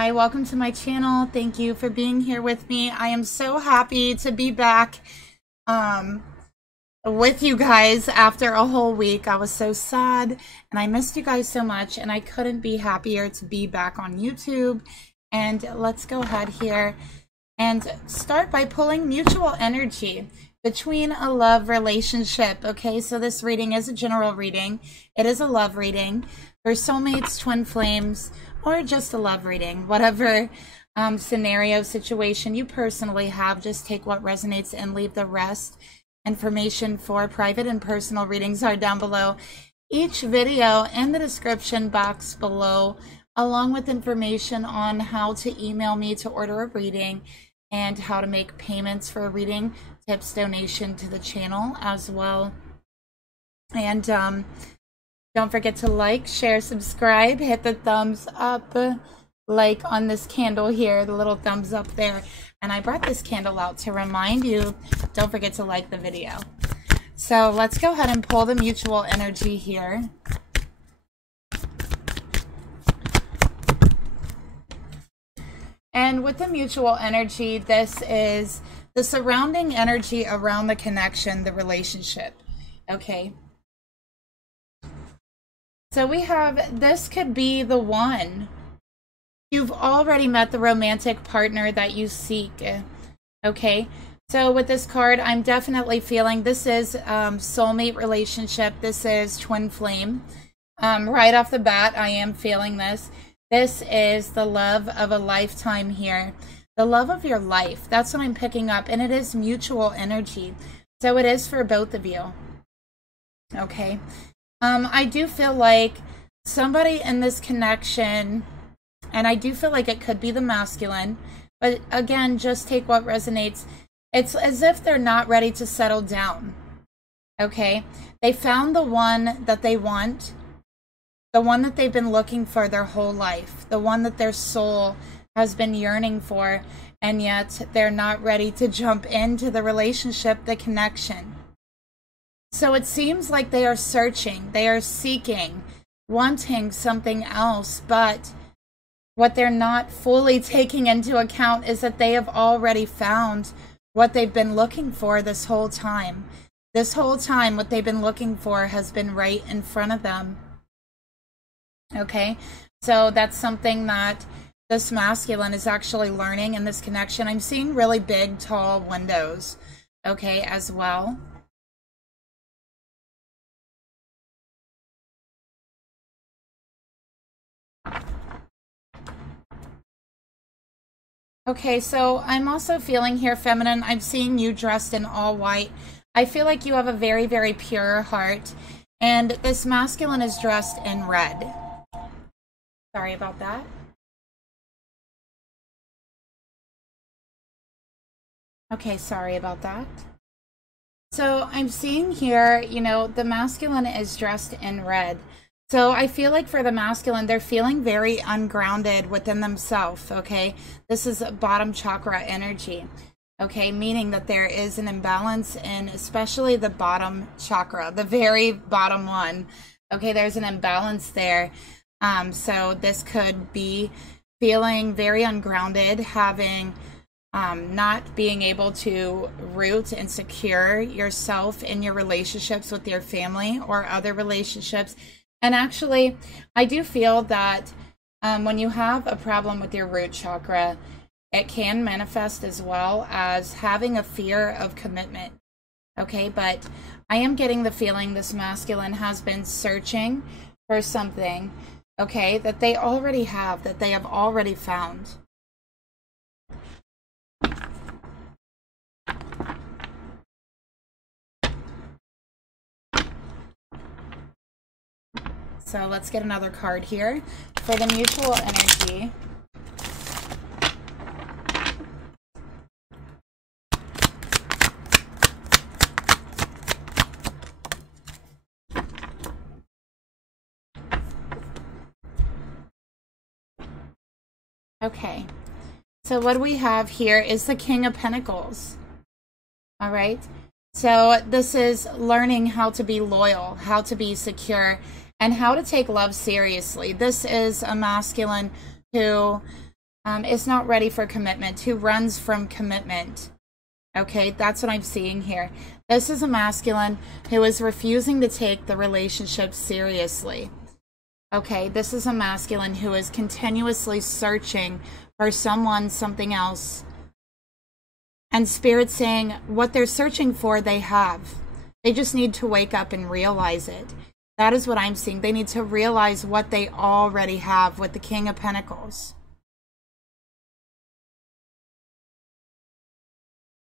Hi, welcome to my channel. Thank you for being here with me. I am so happy to be back with you guys after a whole week. I was so sad and I missed you guys so much, and I couldn't be happier to be back on YouTube. And let's go ahead here and start by pulling mutual energy between a love relationship. Okay, so this reading is a general reading. It is a love reading for soulmates, twin flames, or just a love reading. Whatever scenario, situation you personally have, just take what resonates and leave the rest. Information for private and personal readings are down below each video in the description box below, along with information on how to email me to order a reading and how to make payments for a reading, tips, donation to the channel as well. And don't forget to like, share, subscribe, hit the thumbs up, like on this candle here, the little thumbs up there. And I brought this candle out to remind you, don't forget to like the video. So let's go ahead and pull the mutual energy here. And with the mutual energy, this is the surrounding energy around the connection, the relationship. Okay. So we have, this could be the one. You've already met the romantic partner that you seek. Okay. So with this card, I'm definitely feeling this is soulmate relationship. This is twin flame. Right off the bat, I am feeling this. This is the love of a lifetime here. The love of your life. That's what I'm picking up. And it is mutual energy. So it is for both of you. Okay. I do feel like somebody in this connection, and I do feel like it could be the masculine, but again, just take what resonates. It's as if they're not ready to settle down. Okay. They found the one that they want. The one that they've been looking for their whole life, the one that their soul has been yearning for, and yet they're not ready to jump into the relationship, the connection. So it seems like they are searching, they are seeking, wanting something else, but what they're not fully taking into account is that they have already found what they've been looking for this whole time. This whole time, what they've been looking for has been right in front of them. Okay, so that's something that this masculine is actually learning in this connection. I'm seeing really big, tall windows, okay, as well. Okay, so I'm also feeling here feminine. I'm seeing you dressed in all white. I feel like you have a very, very pure heart. And this masculine is dressed in red. Sorry about that. Okay, sorry about that. So I'm seeing here, you know, the masculine is dressed in red. So I feel like for the masculine, they're feeling very ungrounded within themselves, okay? This is bottom chakra energy, okay? Meaning that there is an imbalance in especially the bottom chakra, the very bottom one, okay? There's an imbalance there. So this could be feeling very ungrounded, having not being able to root and secure yourself in your relationships with your family or other relationships. And actually, I do feel that when you have a problem with your root chakra, it can manifest as well as having a fear of commitment. Okay, but I am getting the feeling this masculine has been searching for something, okay, that they already have, that they have already found. So let's get another card here for the mutual energy. Okay, so what we have here is the King of Pentacles. All right, so this is learning how to be loyal, how to be secure, and how to take love seriously. This is a masculine who is not ready for commitment, who runs from commitment. Okay, that's what I'm seeing here. This is a masculine who is refusing to take the relationship seriously. Okay, this is a masculine who is continuously searching for someone, something else. And Spirit saying what they're searching for, they have. They just need to wake up and realize it. That is what I'm seeing. They need to realize what they already have with the King of Pentacles.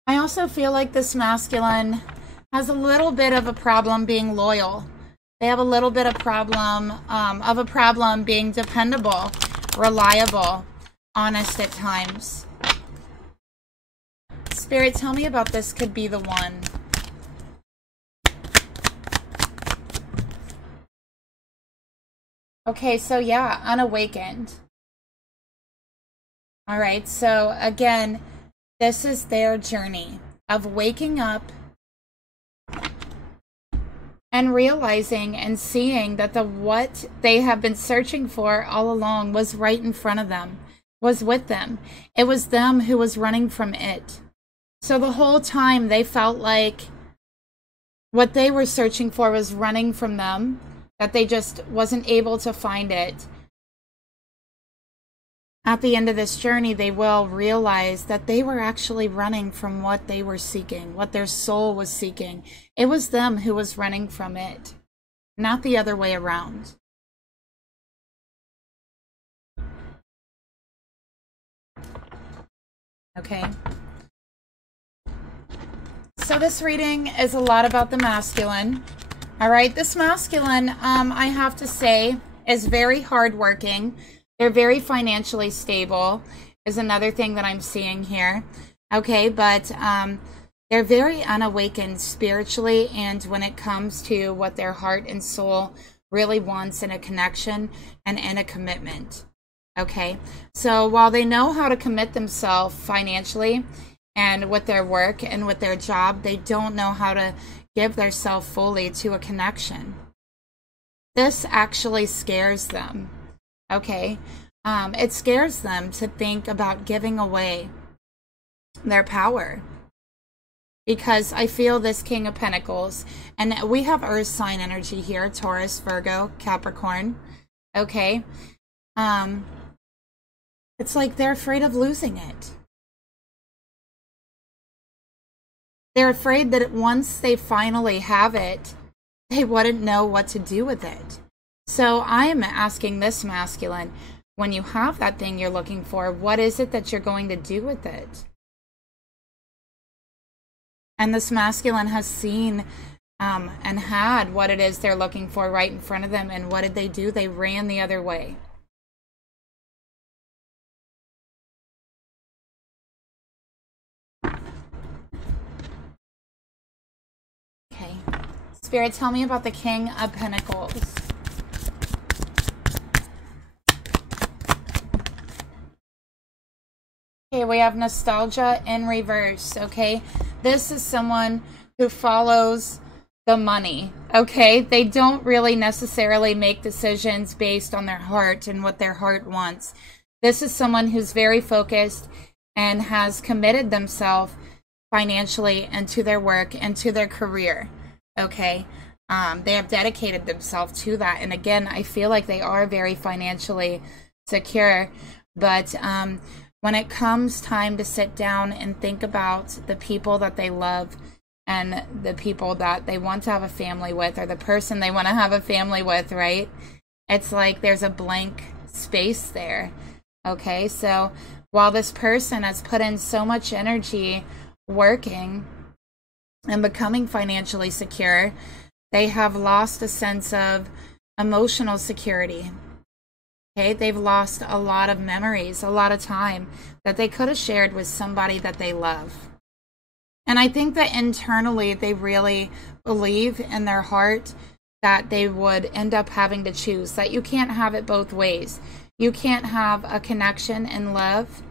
I also feel like this masculine has a little bit of a problem being loyal. They have a little bit of a problem being dependable, reliable, honest at times. Spirit, tell me about this could be the one. Okay, so yeah, unawakened. All right, so again, this is their journey of waking up and realizing and seeing that what they have been searching for all along was right in front of them, was with them. It was them who was running from it. So the whole time they felt like what they were searching for was running from them, that they just wasn't able to find it. At the end of this journey, they will realize that they were actually running from what they were seeking, what their soul was seeking. It was them who was running from it, not the other way around. Okay. So this reading is a lot about the masculine. All right, this masculine, I have to say, is very hardworking. They're very financially stable, is another thing that I'm seeing here. Okay, but they're very unawakened spiritually, and when it comes to what their heart and soul really wants in a connection and in a commitment. Okay, so while they know how to commit themselves financially and with their work and with their job, they don't know how to give themselves fully to a connection. This actually scares them. Okay, it scares them to think about giving away their power, because I feel this King of Pentacles, and we have Earth sign energy here, Taurus, Virgo, Capricorn. Okay, it's like they're afraid of losing it. They're afraid that once they finally have it, they wouldn't know what to do with it. So I am asking this masculine, when you have that thing you're looking for, what is it that you're going to do with it? And this masculine has seen and had what it is they're looking for right in front of them. And what did they do? They ran the other way. Okay. Spirit, tell me about the King of Pentacles. Okay, we have nostalgia in reverse, okay? This is someone who follows the money, okay? They don't really necessarily make decisions based on their heart and what their heart wants. This is someone who's very focused and has committed themselves financially and to their work and to their career, okay? They have dedicated themselves to that. And again, I feel like they are very financially secure, but when it comes time to sit down and think about the people that they love and the people that they want to have a family with, or the person they want to have a family with, right? It's like there's a blank space there. Okay, so while this person has put in so much energy working and becoming financially secure, they have lost a sense of emotional security. Okay, they've lost a lot of memories, a lot of time that they could have shared with somebody that they love. And I think that internally they really believe in their heart that they would end up having to choose, that you can't have it both ways. You can't have a connection and love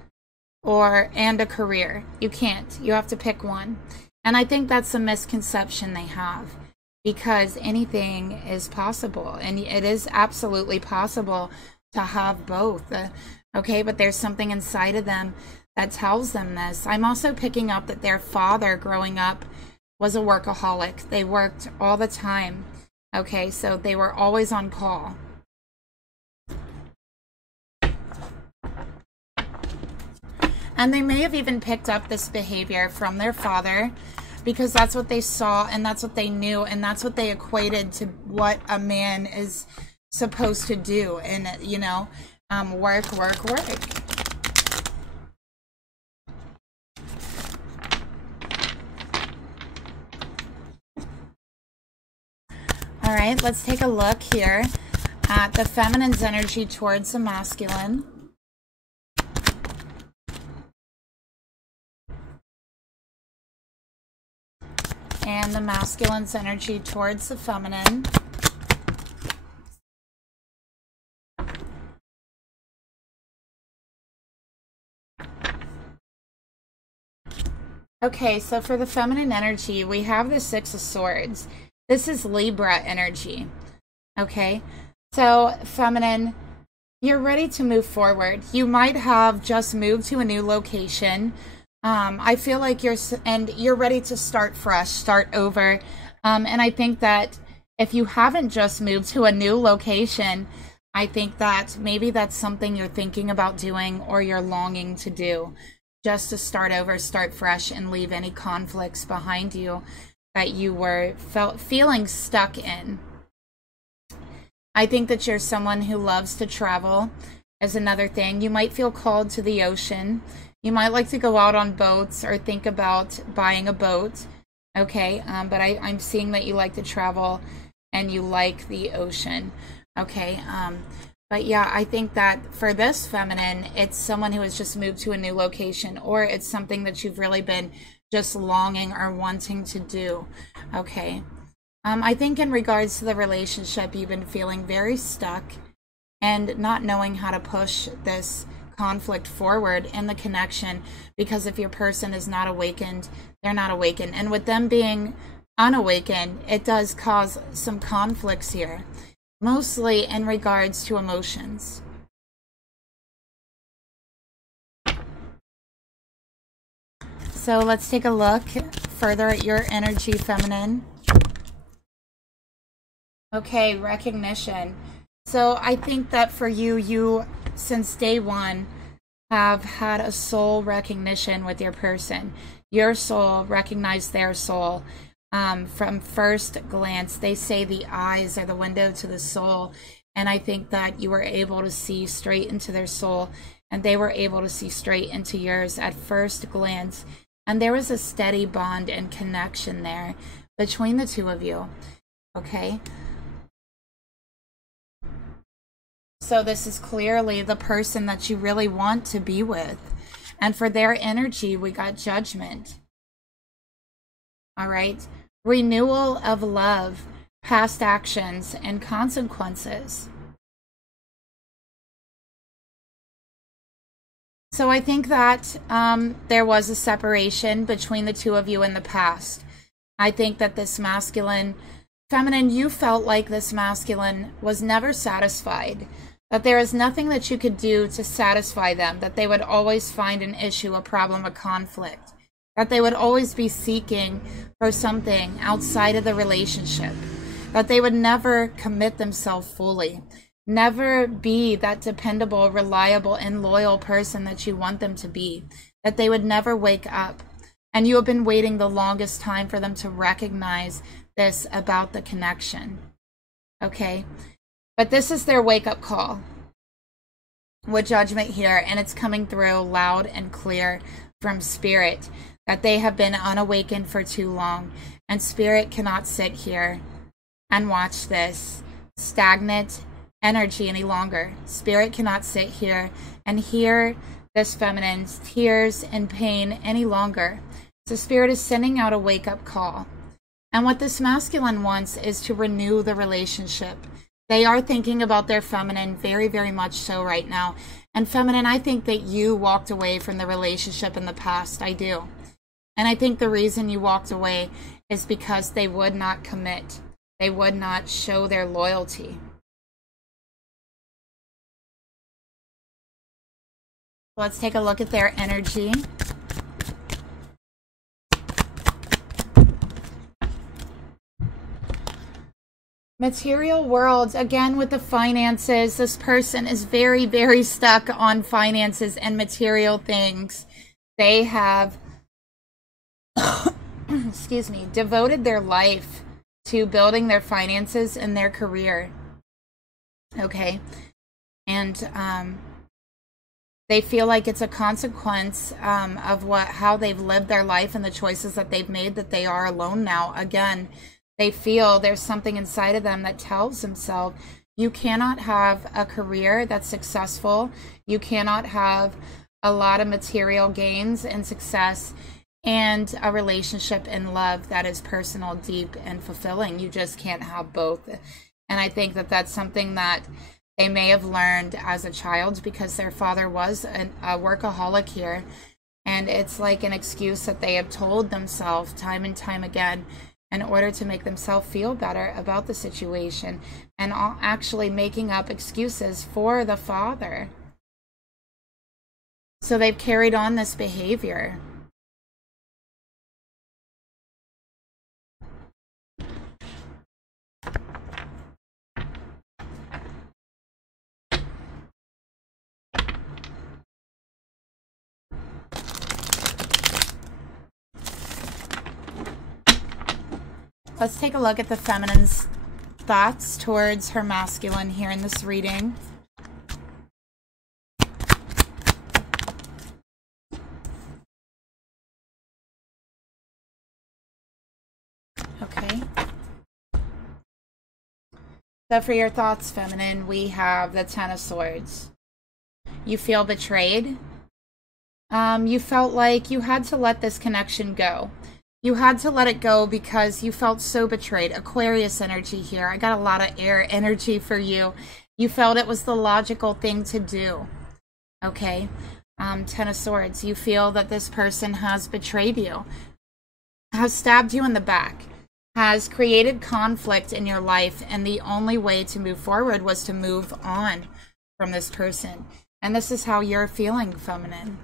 and a career. You can't. You have to pick one. And I think that's a misconception they have, because anything is possible, and it is absolutely possible to have both. Okay, but there's something inside of them that tells them this. I'm also picking up that their father growing up was a workaholic. They worked all the time. Okay, so they were always on call. And they may have even picked up this behavior from their father because that's what they saw and that's what they knew and that's what they equated to what a man is supposed to do. And, you know, work, work, work. All right, let's take a look here at the feminine's energy towards the masculine. And the masculine's energy towards the feminine. Okay, so for the feminine energy, we have the Six of Swords. This is Libra energy. Okay, so feminine, you're ready to move forward. You might have just moved to a new location. I feel like you're ready to start fresh, start over. And I think that if you haven't just moved to a new location, I think that maybe that's something you're thinking about doing or you're longing to do, just to start over, start fresh, and leave any conflicts behind you that you were feeling stuck in. I think that you're someone who loves to travel is another thing. You might feel called to the ocean. You might like to go out on boats or think about buying a boat. Okay, but I'm seeing that you like to travel and you like the ocean. Okay, but yeah, I think that for this feminine, it's someone who has just moved to a new location, or it's something that you've really been just longing or wanting to do. Okay, I think in regards to the relationship, you've been feeling very stuck and not knowing how to push this conflict forward in the connection, because if your person is not awakened, they're not awakened. And with them being unawakened, it does cause some conflicts here, mostly in regards to emotions. So let's take a look further at your energy, feminine. Okay, recognition. So I think that for you, since day one, have had a soul recognition with your person. Your soul recognized their soul from first glance. They say the eyes are the window to the soul, and I think that you were able to see straight into their soul, and they were able to see straight into yours at first glance, and there was a steady bond and connection there between the two of you. Okay, so this is clearly the person that you really want to be with. And for their energy, we got judgment. All right. Renewal of love, past actions, and consequences. So I think that there was a separation between the two of you in the past. I think that this masculine, feminine, you felt like this masculine was never satisfied. That there is nothing that you could do to satisfy them, that they would always find an issue, a problem, a conflict, that they would always be seeking for something outside of the relationship, that they would never commit themselves fully, never be that dependable, reliable, and loyal person that you want them to be, that they would never wake up. And you have been waiting the longest time for them to recognize this about the connection. Okay? But this is their wake-up call with judgment here, and it's coming through loud and clear from Spirit that they have been unawakened for too long, and Spirit cannot sit here and watch this stagnant energy any longer. Spirit cannot sit here and hear this feminine's tears and pain any longer. So Spirit is sending out a wake-up call. And what this masculine wants is to renew the relationship. They are thinking about their feminine very, very much so right now. And feminine, I think that you walked away from the relationship in the past. I do. And I think the reason you walked away is because they would not commit. They would not show their loyalty. Let's take a look at their energy. Material world, again with the finances, this person is very, very stuck on finances and material things. They have, excuse me, devoted their life to building their finances and their career. Okay. And they feel like it's a consequence of how they've lived their life and the choices that they've made that they are alone now. Again, they feel there's something inside of them that tells themselves, you cannot have a career that's successful. You cannot have a lot of material gains and success and a relationship and love that is personal, deep, and fulfilling. You just can't have both. And I think that that's something that they may have learned as a child because their father was a workaholic here. And it's like an excuse that they have told themselves time and time again in order to make themselves feel better about the situation, and actually making up excuses for the father. So they've carried on this behavior. Let's take a look at the feminine's thoughts towards her masculine here in this reading. Okay. So for your thoughts, feminine, we have the Ten of Swords. You feel betrayed. You felt like you had to let this connection go. You had to let it go because you felt so betrayed. Aquarius energy here. I got a lot of air energy for you. You felt it was the logical thing to do. Okay. Ten of Swords. You feel that this person has betrayed you, has stabbed you in the back, has created conflict in your life, and the only way to move forward was to move on from this person. And this is how you're feeling, feminine.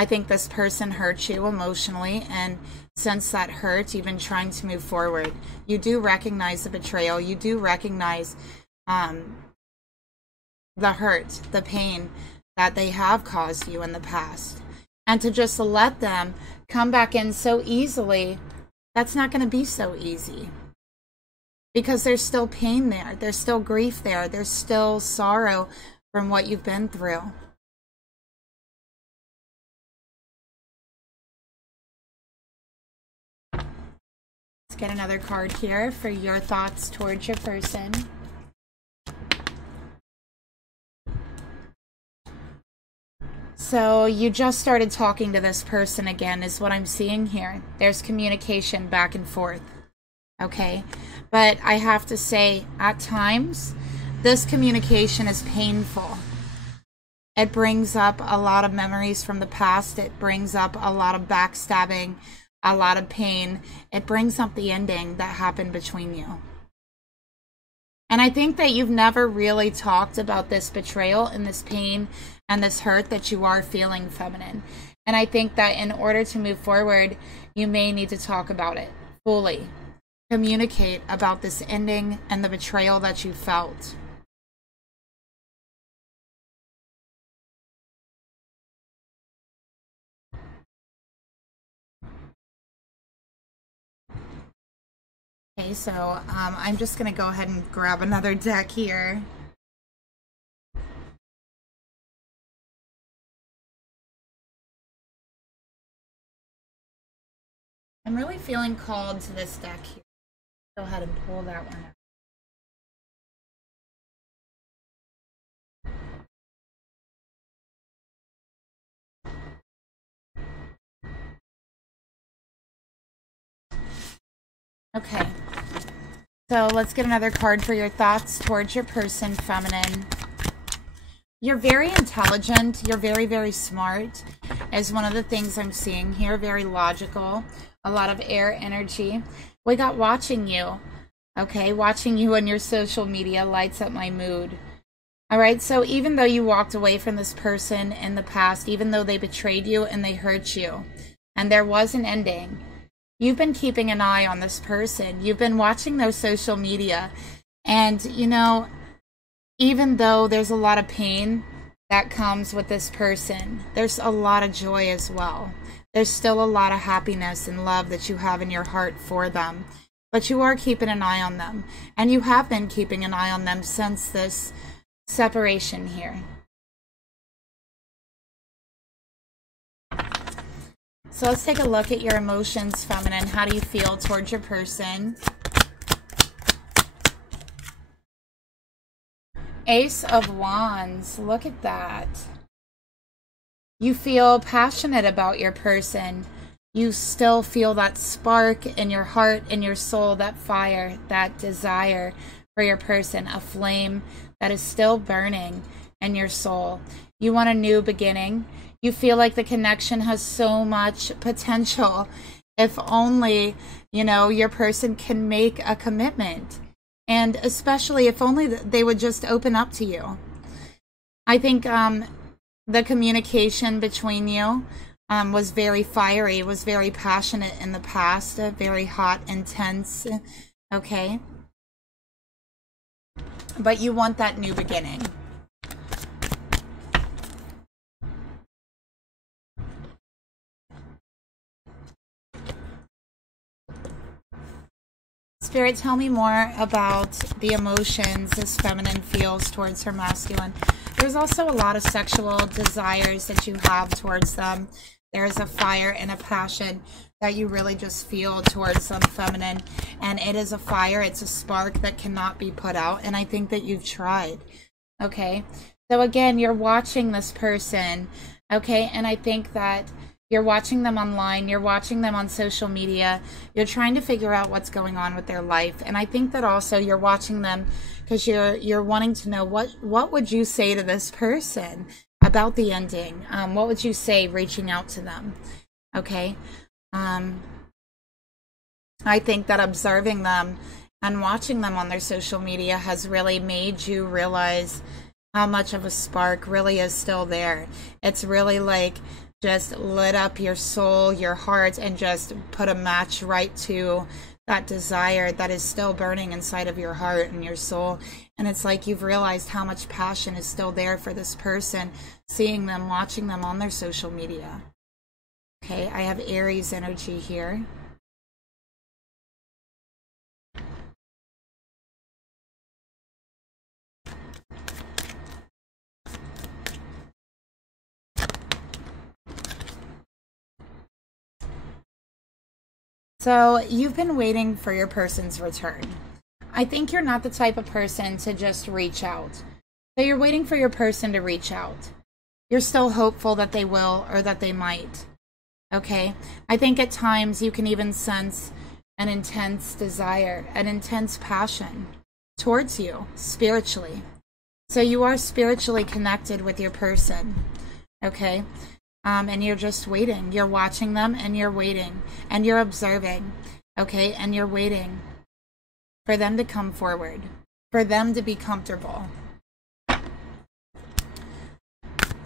I think this person hurt you emotionally, and since that hurt, you've been trying to move forward. You do recognize the betrayal. You do recognize the hurt, the pain that they have caused you in the past. And to just let them come back in so easily, that's not going to be so easy. Because there's still pain there. There's still grief there. There's still sorrow from what you've been through. Get another card here for your thoughts towards your person. So you just started talking to this person again is what I'm seeing here. There's communication back and forth. Okay. But I have to say, at times, this communication is painful. It brings up a lot of memories from the past. It brings up a lot of backstabbing, a lot of pain. It brings up the ending that happened between you. And I think that you've never really talked about this betrayal and this pain and this hurt that you are feeling, feminine. And I think that in order to move forward, you may need to talk about it fully. Communicate about this ending and the betrayal that you felt. Okay, so I'm just going to go ahead and grab another deck here. I'm really feeling called to this deck here. Go ahead and pull that one out. Okay, so let's get another card for your thoughts towards your person, feminine. You're very intelligent. You're very, very smart is one of the things I'm seeing here. Very logical. A lot of air energy. We got watching you. Okay, watching you on your social media lights up my mood. All right, so even though you walked away from this person in the past, even though they betrayed you and they hurt you, and there was an ending, you've been keeping an eye on this person. You've been watching their social media. And, you know, even though there's a lot of pain that comes with this person, there's a lot of joy as well. There's still a lot of happiness and love that you have in your heart for them. But you are keeping an eye on them. And you have been keeping an eye on them since this separation here. So let's take a look at your emotions, feminine. How do you feel towards your person? Ace of Wands. Look at that. You feel passionate about your person. You still feel that spark in your heart, in your soul, that fire, that desire for your person, a flame that is still burning in your soul. You want a new beginning. You feel like the connection has so much potential. If only, you know, your person can make a commitment. And especially if only they would just open up to you. I think the communication between you was very fiery, was very passionate in the past, very hot, intense, okay? But you want that new beginning. Spirit, tell me more about the emotions this feminine feels towards her masculine. There's also a lot of sexual desires that you have towards them. There's a fire and a passion that you really just feel towards them, feminine. And it is a fire, it's a spark that cannot be put out. And I think that you've tried, okay? So again, you're watching this person, okay? And I think that you're watching them online, you're watching them on social media, you're trying to figure out what's going on with their life. And I think that also you're watching them because you're wanting to know what would you say to this person about the ending? What would you say reaching out to them? Okay. I think that observing them and watching them on their social media has really made you realize how much of a spark really is still there. It's really like just lit up your soul, your heart, and just put a match right to that desire that is still burning inside of your heart and your soul. And it's like you've realized how much passion is still there for this person, seeing them, watching them on their social media. Okay, I have Aries energy here. So you've been waiting for your person's return. I think you're not the type of person to just reach out. So you're waiting for your person to reach out. You're still hopeful that they will or that they might. Okay? I think at times you can even sense an intense desire, an intense passion towards you spiritually. So you are spiritually connected with your person. Okay? And you're just waiting. You're watching them and you're waiting. And you're observing. Okay? And you're waiting for them to come forward. For them to be comfortable.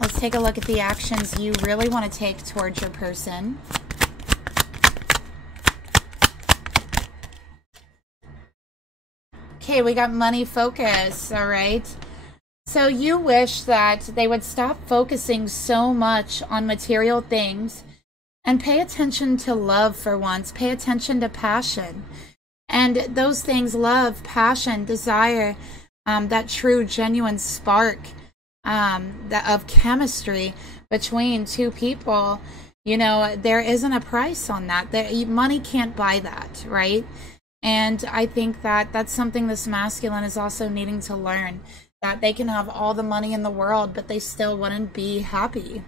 Let's take a look at the actions you really want to take towards your person. Okay, we got money focus. All right. So you wish that they would stop focusing so much on material things and pay attention to love for once. Pay attention to passion. And those things, love, passion, desire, that true, genuine spark of chemistry between two people, you know, there isn't a price on that. Money can't buy that, right? And I think that that's something this masculine is also needing to learn. That they can have all the money in the world, but they still wouldn't be happy.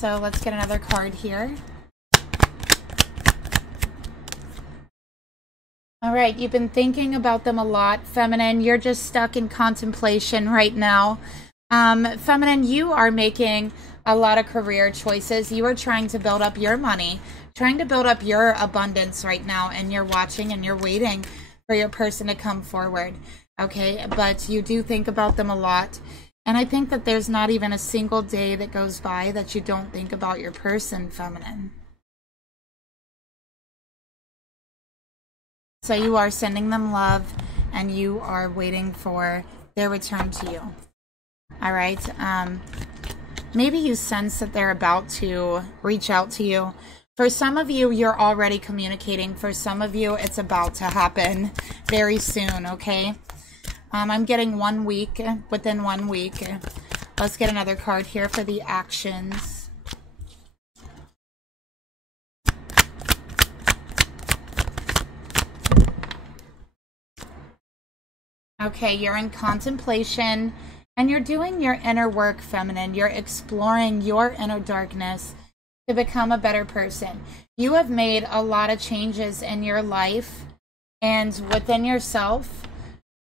So let's get another card here. All right, you've been thinking about them a lot, feminine. You're just stuck in contemplation right now. Feminine, you are making a lot of career choices. You are trying to build up your money, trying to build up your abundance right now, and you're watching and you're waiting for your person to come forward, okay? But you do think about them a lot. And I think that there's not even a single day that goes by that you don't think about your person, feminine. So you are sending them love, and you are waiting for their return to you. All right. Maybe you sense that they're about to reach out to you. For some of you, you're already communicating. For some of you, it's about to happen very soon, okay? I'm getting 1 week, within 1 week. Let's get another card here for the actions. Okay, you're in contemplation, and you're doing your inner work, feminine. You're exploring your inner darkness to become a better person. You have made a lot of changes in your life and within yourself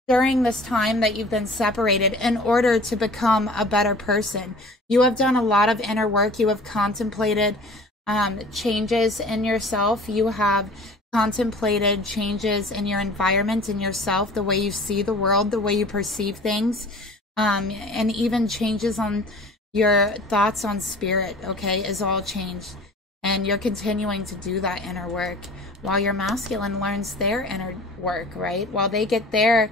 during this time that you've been separated in order to become a better person. You have done a lot of inner work. You have contemplated changes in yourself. You have contemplated changes in your environment, in yourself, the way you see the world, the way you perceive things, and even changes on your thoughts on spirit, okay, is all changed. And you're continuing to do that inner work while your masculine learns their inner work, right? While they get their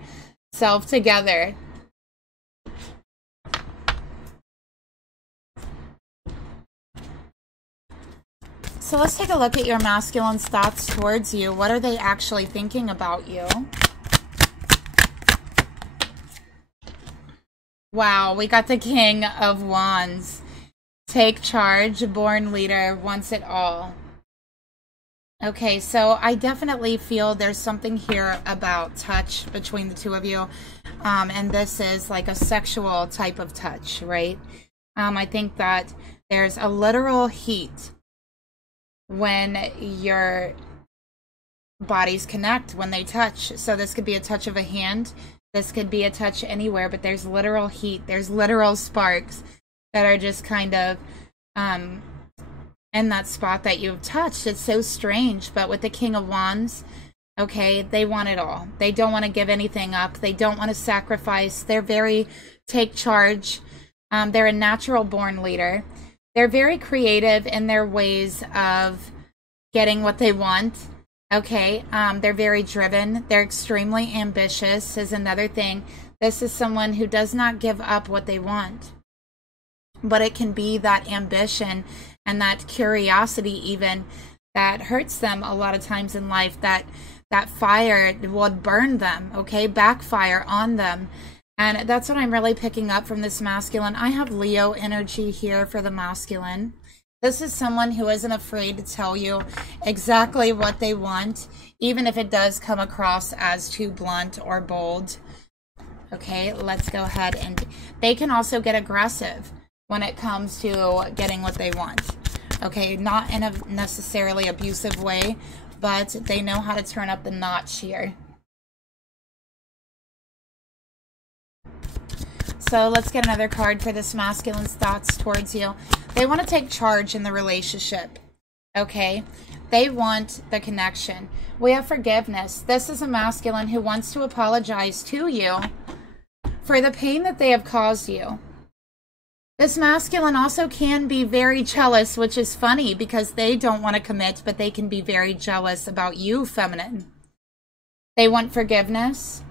self together. So let's take a look at your masculine's thoughts towards you. What are they actually thinking about you? Wow, we got the King of Wands. Take charge, born leader, wants it all. Okay, so I definitely feel there's something here about touch between the two of you. And this is like a sexual type of touch, right? I think that there's a literal heat when your bodies connect, when they touch. So this could be a touch of a hand. This could be a touch anywhere, but there's literal heat. There's literal sparks that are just kind of in that spot that you've touched. It's so strange, but with the King of Wands, okay, they want it all. They don't want to give anything up. They don't want to sacrifice. They're very take charge. They're a natural born leader. They're very creative in their ways of getting what they want. Okay, they're very driven. They're extremely ambitious is another thing. This is someone who does not give up what they want. But it can be that ambition and that curiosity even that hurts them a lot of times in life. That fire would burn them, okay, backfire on them. And that's what I'm really picking up from this masculine. I have Leo energy here for the masculine. This is someone who isn't afraid to tell you exactly what they want, even if it does come across as too blunt or bold. Okay, let's go ahead. And they can also get aggressive when it comes to getting what they want. Okay, not in a necessarily abusive way, but they know how to turn up the notch here. So let's get another card for this masculine's thoughts towards you. They want to take charge in the relationship, okay? They want the connection. We have forgiveness. This is a masculine who wants to apologize to you for the pain that they have caused you. This masculine also can be very jealous, which is funny because they don't want to commit, but they can be very jealous about you, feminine. They want forgiveness,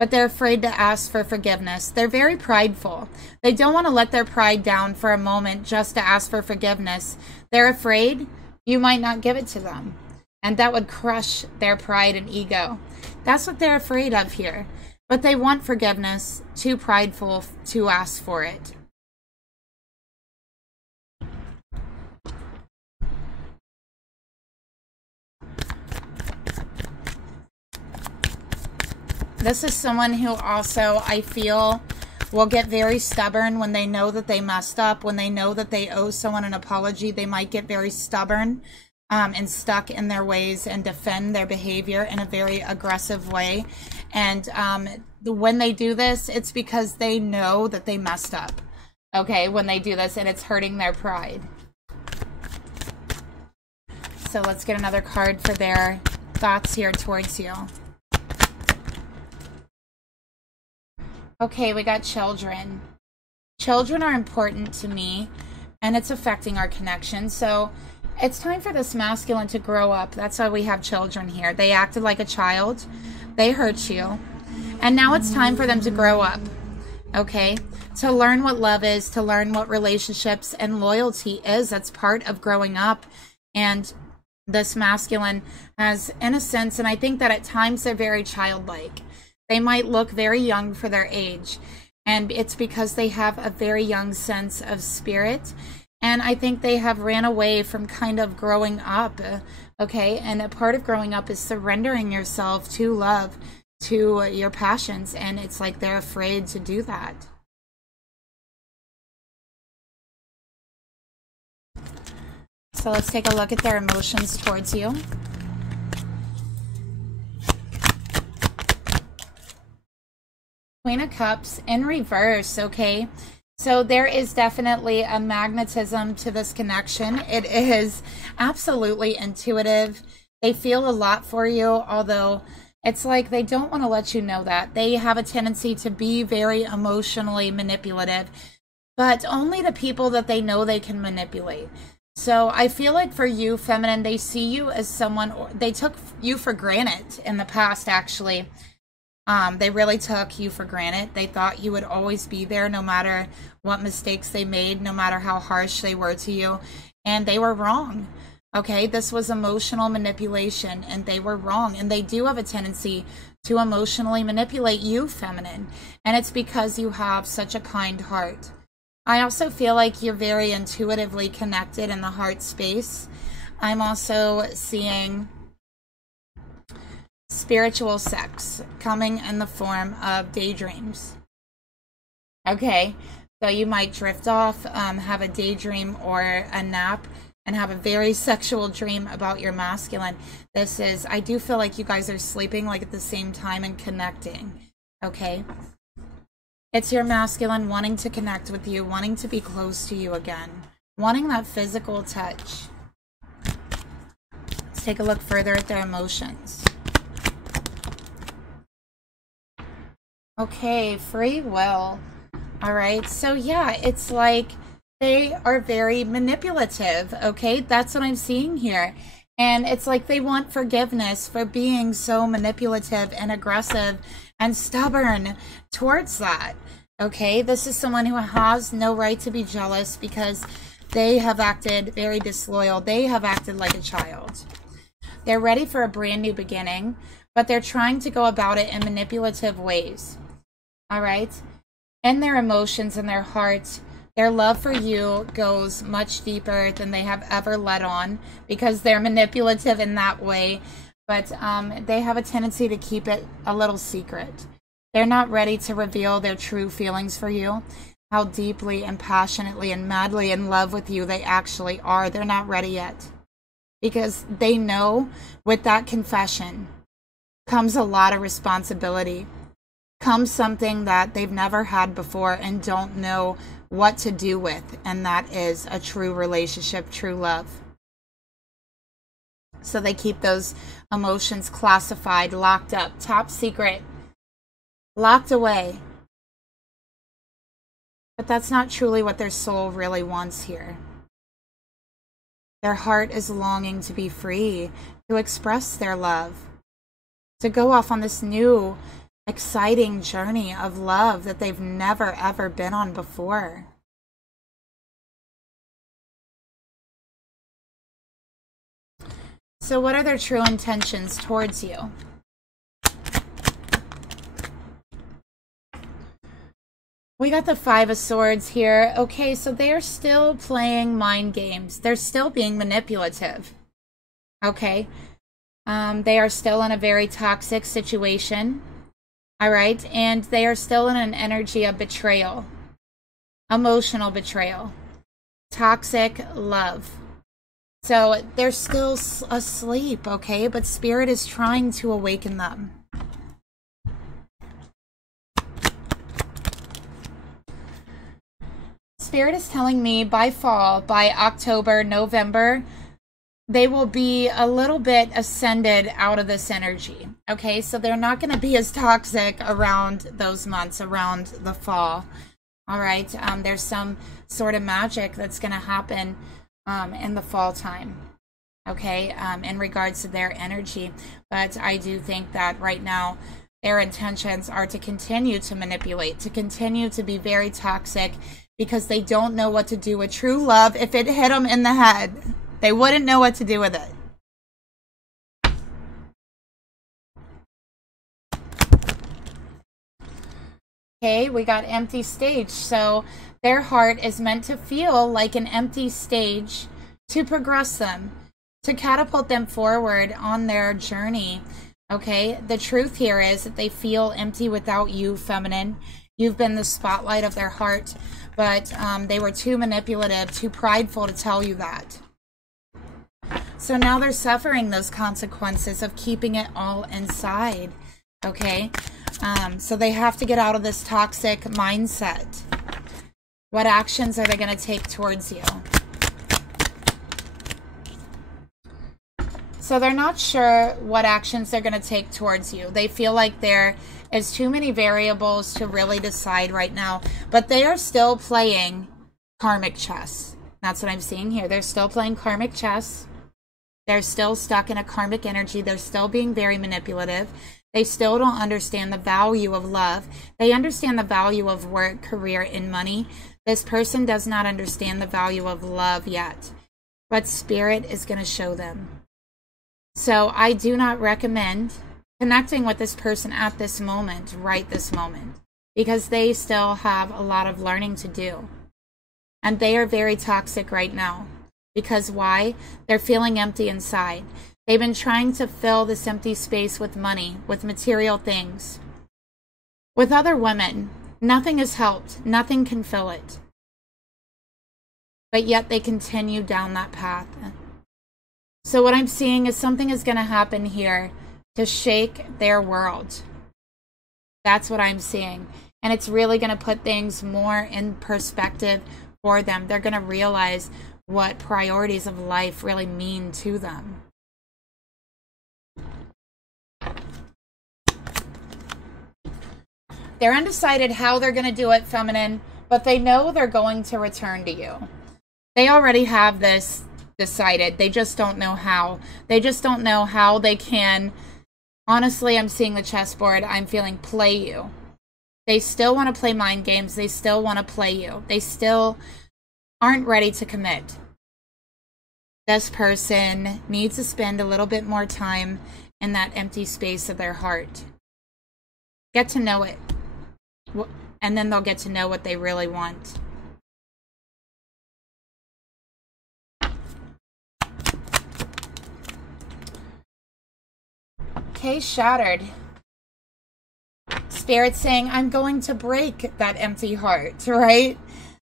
but they're afraid to ask for forgiveness. They're very prideful. They don't want to let their pride down for a moment just to ask for forgiveness. They're afraid you might not give it to them, and that would crush their pride and ego. That's what they're afraid of here. But they want forgiveness, too prideful to ask for it. This is someone who also, I feel, will get very stubborn when they know that they messed up. When they know that they owe someone an apology, they might get very stubborn and stuck in their ways and defend their behavior in a very aggressive way. And when they do this, it's because they know that they messed up. Okay, when they do this, and it's hurting their pride. So let's get another card for their thoughts here towards you. Okay, we got children. Children are important to me, and it's affecting our connection. So it's time for this masculine to grow up. That's why we have children here. They acted like a child. They hurt you. And now it's time for them to grow up. Okay? To learn what love is, to learn what relationships and loyalty is. That's part of growing up. And this masculine has innocence, and I think that at times they're very childlike. They might look very young for their age, and it's because they have a very young sense of spirit. And I think they have ran away from kind of growing up, okay? And a part of growing up is surrendering yourself to love, to your passions, and it's like they're afraid to do that. So let's take a look at their emotions towards you. Queen of Cups in reverse, okay? So there is definitely a magnetism to this connection. It is absolutely intuitive. They feel a lot for you, although it's like they don't want to let you know that. They have a tendency to be very emotionally manipulative, but only the people that they know they can manipulate. So I feel like for you, feminine, they see you as someone, they took you for granted in the past, actually. They really took you for granted. They thought you would always be there no matter what mistakes they made, no matter how harsh they were to you. And they were wrong. Okay, this was emotional manipulation, and they were wrong. And they do have a tendency to emotionally manipulate you, feminine. And it's because you have such a kind heart. I also feel like you're very intuitively connected in the heart space. I'm also seeing spiritual sex coming in the form of daydreams. Okay, so you might drift off, have a daydream or a nap, and have a very sexual dream about your masculine. This is, I do feel like you guys are sleeping like at the same time and connecting. Okay. It's your masculine wanting to connect with you, wanting to be close to you again, wanting that physical touch. Let's take a look further at their emotions. Okay, free will. All right, so yeah, it's like they are very manipulative, okay? That's what I'm seeing here. And it's like they want forgiveness for being so manipulative and aggressive and stubborn towards that. Okay, this is someone who has no right to be jealous because they have acted very disloyal. They have acted like a child. They're ready for a brand new beginning, but they're trying to go about it in manipulative ways. All right? In their emotions and their hearts, their love for you goes much deeper than they have ever let on because they're manipulative in that way. But they have a tendency to keep it a little secret. They're not ready to reveal their true feelings for you, how deeply and passionately and madly in love with you they actually are. They're not ready yet because they know with that confession comes a lot of responsibility, comes something that they've never had before and don't know what to do with, and that is a true relationship, true love. So they keep those emotions classified, locked up, top secret, locked away. But that's not truly what their soul really wants here. Their heart is longing to be free, to express their love, to go off on this new, exciting journey of love that they've never, ever been on before. So what are their true intentions towards you? We got the Five of Swords here. Okay, so they are still playing mind games. They're still being manipulative. Okay. They are still in a very toxic situation. All right. And they are still in an energy of betrayal. Emotional betrayal. Toxic love. So they're still asleep, okay? But Spirit is trying to awaken them. Spirit is telling me by fall, by October, November, they will be a little bit ascended out of this energy. Okay, so they're not going to be as toxic around those months, around the fall. All right, there's some sort of magic that's going to happen in the fall time. Okay, in regards to their energy. But I do think that right now their intentions are to continue to manipulate, to continue to be very toxic, because they don't know what to do with true love. If it hit them in the head, they wouldn't know what to do with it. Okay, we got empty stage. So their heart is meant to feel like an empty stage to progress them, to catapult them forward on their journey. Okay, the truth here is that they feel empty without you, feminine. You've been the spotlight of their heart, but they were too manipulative, too prideful to tell you that. So now they're suffering those consequences of keeping it all inside. Okay, so they have to get out of this toxic mindset. What actions are they going to take towards you? So they're not sure what actions they're going to take towards you. They feel like there is too many variables to really decide right now. But they are still playing karmic chess. That's what I'm seeing here. They're still playing karmic chess. They're still stuck in a karmic energy. They're still being very manipulative. They still don't understand the value of love. They understand the value of work, career, and money. This person does not understand the value of love yet. But Spirit is going to show them. So I do not recommend connecting with this person at this moment, right this moment, because they still have a lot of learning to do. And they are very toxic right now. Because why? They're feeling empty inside. They've been trying to fill this empty space with money, with material things. With other women, nothing has helped. Nothing can fill it. But yet they continue down that path. So what I'm seeing is something is going to happen here to shake their world. That's what I'm seeing. And it's really going to put things more in perspective for them. They're going to realize what priorities of life really mean to them. They're undecided how they're going to do it, feminine, but they know they're going to return to you. They already have this decided. They just don't know how. They just don't know how they can. Honestly, I'm seeing the chessboard. I'm feeling play you. They still want to play mind games. They still want to play you. They still aren't ready to commit. This person needs to spend a little bit more time in that empty space of their heart. Get to know it. And then they'll get to know what they really want. Okay, shattered. Spirit saying, I'm going to break that empty heart, right?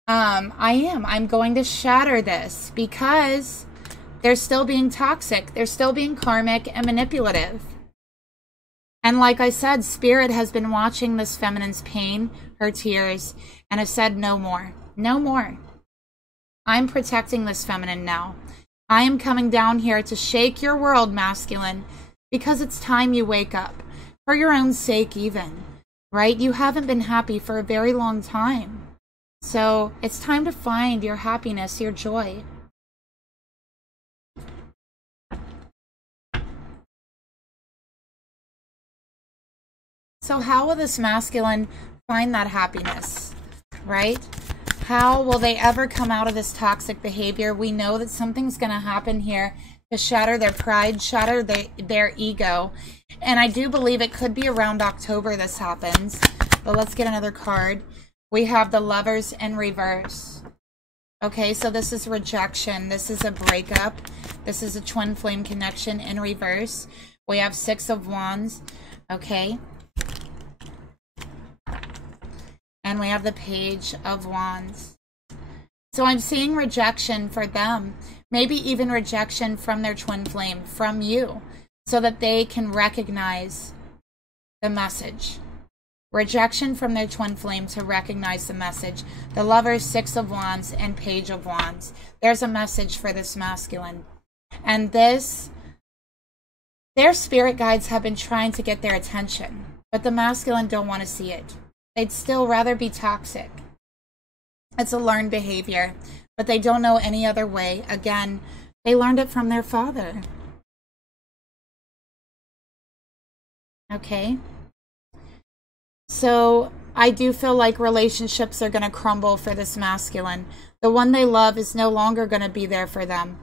I'm going to shatter this because they're still being toxic. They're still being karmic and manipulative. And like I said, Spirit has been watching this feminine's pain, her tears, and has said no more. No more. I'm protecting this feminine now. I am coming down here to shake your world, masculine, because it's time you wake up. For your own sake even, right? You haven't been happy for a very long time. So it's time to find your happiness, your joy. So how will this masculine find that happiness, right? How will they ever come out of this toxic behavior? We know that something's going to happen here to shatter their pride, shatter their ego. And I do believe it could be around October this happens. But let's get another card. We have the Lovers in reverse. Okay, so this is rejection. This is a breakup. This is a twin flame connection in reverse. We have Six of Wands. Okay. And we have the Page of Wands. So I'm seeing rejection for them. Maybe even rejection from their twin flame, from you, so that they can recognize the message. Rejection from their twin flame to recognize the message. The Lovers, Six of Wands, and Page of Wands. There's a message for this masculine. And their spirit guides have been trying to get their attention, but the masculine don't want to see it. They'd still rather be toxic. It's a learned behavior, but they don't know any other way. Again, they learned it from their father. Okay? So I do feel like relationships are going to crumble for this masculine. The one they love is no longer going to be there for them.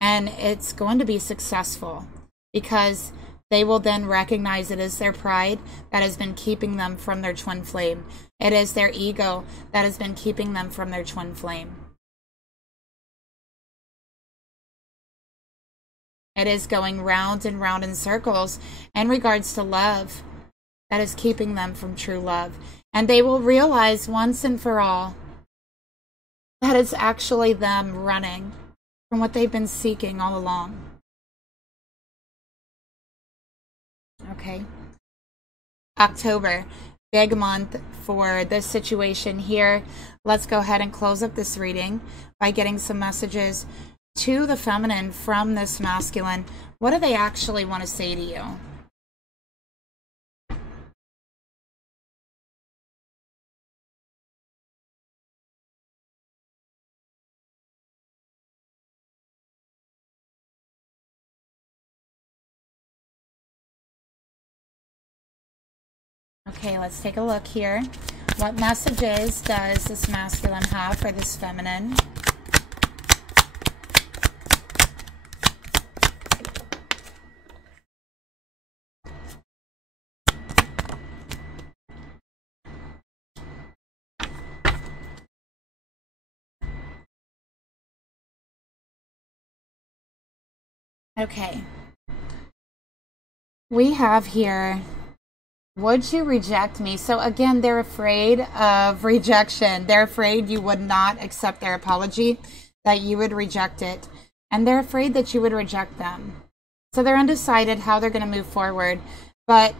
And it's going to be successful because they will then recognize it is their pride that has been keeping them from their twin flame. It is their ego that has been keeping them from their twin flame. It is going round and round in circles in regards to love that is keeping them from true love. And they will realize once and for all that it's actually them running from what they've been seeking all along. Okay. October, big month for this situation here. Let's go ahead and close up this reading by getting some messages to the feminine from this masculine. What do they actually want to say to you? Okay, let's take a look here. What messages does this masculine have for this feminine? Okay. We have here, would you reject me? So again, they're afraid of rejection. They're afraid you would not accept their apology, that you would reject it. And they're afraid that you would reject them. So they're undecided how they're going to move forward. But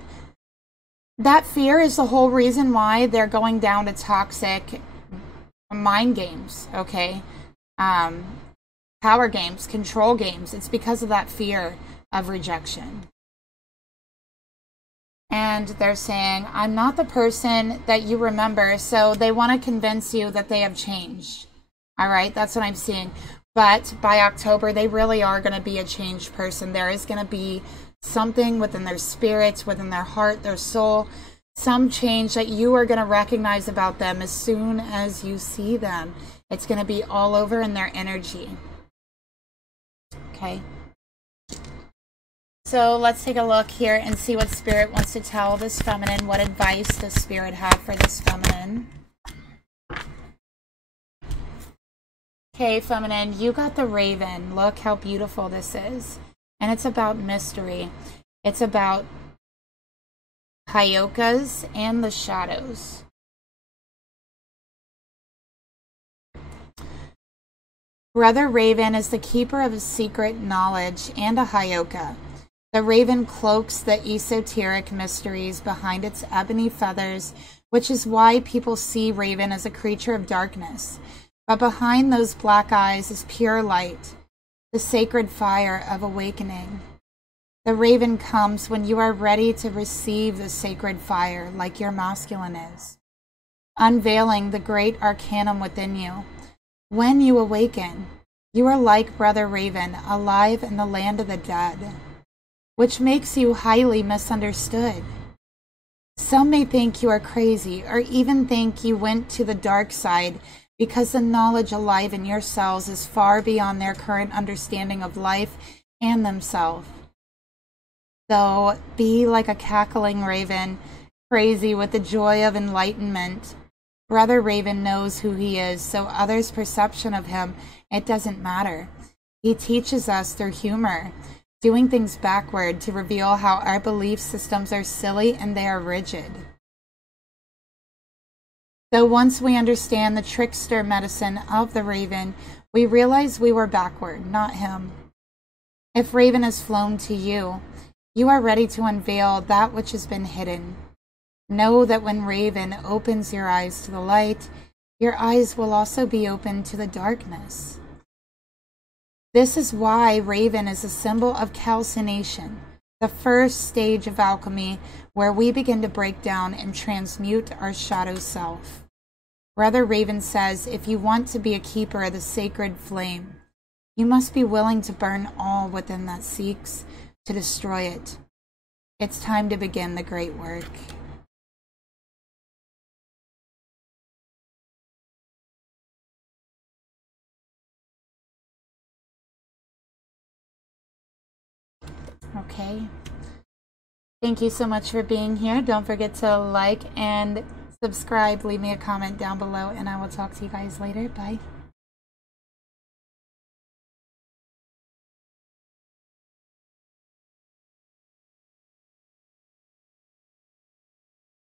that fear is the whole reason why they're going down to toxic mind games, okay? Power games, control games. It's because of that fear of rejection. And they're saying, I'm not the person that you remember. So they want to convince you that they have changed. All right, that's what I'm seeing. But by October, they really are going to be a changed person. There is going to be something within their spirits, within their heart, their soul, some change that you are going to recognize about them as soon as you see them. It's going to be all over in their energy. Okay. So let's take a look here and see what Spirit wants to tell this feminine. What advice does Spirit have for this feminine? Okay, feminine, you got the Raven. Look how beautiful this is. And it's about mystery. It's about Hyokas and the shadows. Brother Raven is the keeper of a secret knowledge and a Hyoka. The raven cloaks the esoteric mysteries behind its ebony feathers, which is why people see Raven as a creature of darkness. But behind those black eyes is pure light, the sacred fire of awakening. The Raven comes when you are ready to receive the sacred fire, like your masculine is, unveiling the great arcanum within you. When you awaken, you are like Brother Raven, alive in the land of the dead, which makes you highly misunderstood. Some may think you are crazy, or even think you went to the dark side, because the knowledge alive in your cells is far beyond their current understanding of life and themselves. So be like a cackling raven, crazy with the joy of enlightenment. Brother Raven knows who he is, so others' perception of him, it doesn't matter. He teaches us through humor, doing things backward to reveal how our belief systems are silly and they are rigid. So once we understand the trickster medicine of the Raven, we realize we were backward, not him. If Raven has flown to you, you are ready to unveil that which has been hidden. Know that when Raven opens your eyes to the light, your eyes will also be open to the darkness. This is why Raven is a symbol of calcination, the first stage of alchemy where we begin to break down and transmute our shadow self. Brother Raven says, if you want to be a keeper of the sacred flame, you must be willing to burn all within that seeks to destroy it. It's time to begin the great work. Okay. Thank you so much for being here. Don't forget to like and subscribe. Leave me a comment down below, and I will talk to you guys later. Bye.